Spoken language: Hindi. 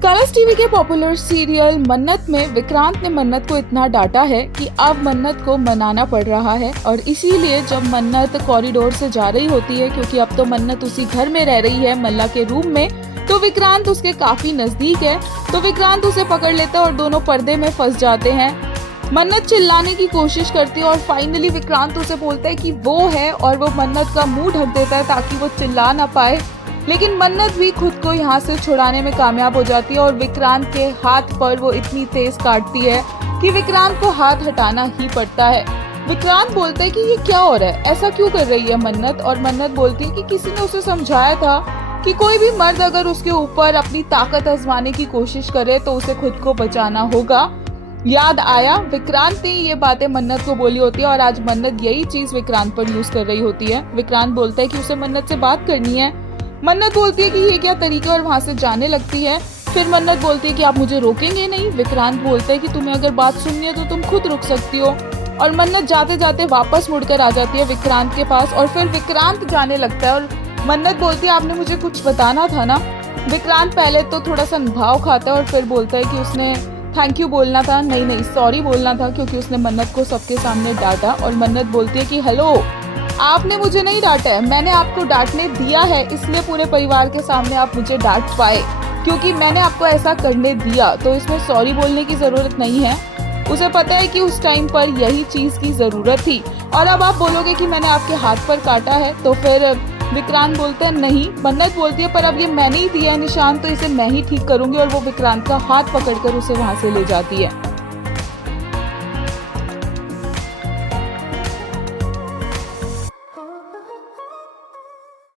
कलर्स टीवी के पॉपुलर सीरियल मन्नत में विक्रांत ने मन्नत को इतना डांटा है कि अब मन्नत को मनाना पड़ रहा है और इसीलिए जब मन्नत कॉरिडोर से जा रही होती है, क्योंकि अब तो मन्नत उसी घर में रह रही है मल्ला के रूम में, तो विक्रांत उसके काफी नजदीक है। तो विक्रांत उसे पकड़ लेता है और दोनों पर्दे में फंस जाते हैं। मन्नत चिल्लाने की कोशिश करती है और फाइनली विक्रांत उसे बोलता है कि वो है और वो मन्नत का मुंह ढक देता है ताकि वो चिल्ला ना पाए। लेकिन मन्नत भी खुद को यहाँ से छुड़ाने में कामयाब हो जाती है और विक्रांत के हाथ पर वो इतनी तेज काटती है कि विक्रांत को हाथ हटाना ही पड़ता है। विक्रांत बोलता है कि ये क्या हो रहा है, ऐसा क्यों कर रही है मन्नत। और मन्नत बोलती है कि किसी ने उसे समझाया था कि कोई भी मर्द अगर उसके ऊपर अपनी ताकत आजमाने की कोशिश करे तो उसे खुद को बचाना होगा। याद आया, विक्रांत ने ये बातें मन्नत को बोली होती है और आज मन्नत यही चीज विक्रांत पर यूज कर रही होती है। विक्रांत बोलता है कि उसे मन्नत से बात करनी है। मन्नत बोलती है कि ये क्या तरीका, और वहाँ से जाने लगती है। फिर मन्नत बोलती है कि आप मुझे रोकेंगे नहीं। विक्रांत बोलता है कि तुम्हें अगर बात सुननी है तो तुम खुद रुक सकती हो। और मन्नत जाते जाते वापस मुड़कर आ जाती है विक्रांत के पास और फिर विक्रांत जाने लगता है और मन्नत बोलती है आपने मुझे कुछ बताना था ना। विक्रांत पहले तो थोड़ा सा भाव खाता है और फिर बोलता है कि उसने थैंक यू बोलना था, नहीं सॉरी बोलना था, क्योंकि उसने मन्नत को सबके सामने डांटा। और मन्नत बोलती है कि हेलो, आपने मुझे नहीं डांटा है, मैंने आपको डांटने दिया है, इसलिए पूरे परिवार के सामने आप मुझे डांट पाए, क्योंकि मैंने आपको ऐसा करने दिया, तो इसमें सॉरी बोलने की जरूरत नहीं है। उसे पता है कि उस टाइम पर यही चीज की जरूरत थी। और अब आप बोलोगे कि मैंने आपके हाथ पर काटा है, तो फिर विक्रांत बोलते हैं नहीं। मन्नत बोलती है पर अब ये मैंने ही दिया है निशान, तो इसे मैं ही ठीक करूंगी। और वो विक्रांत का हाथ पकड़कर उसे वहां से ले जाती है।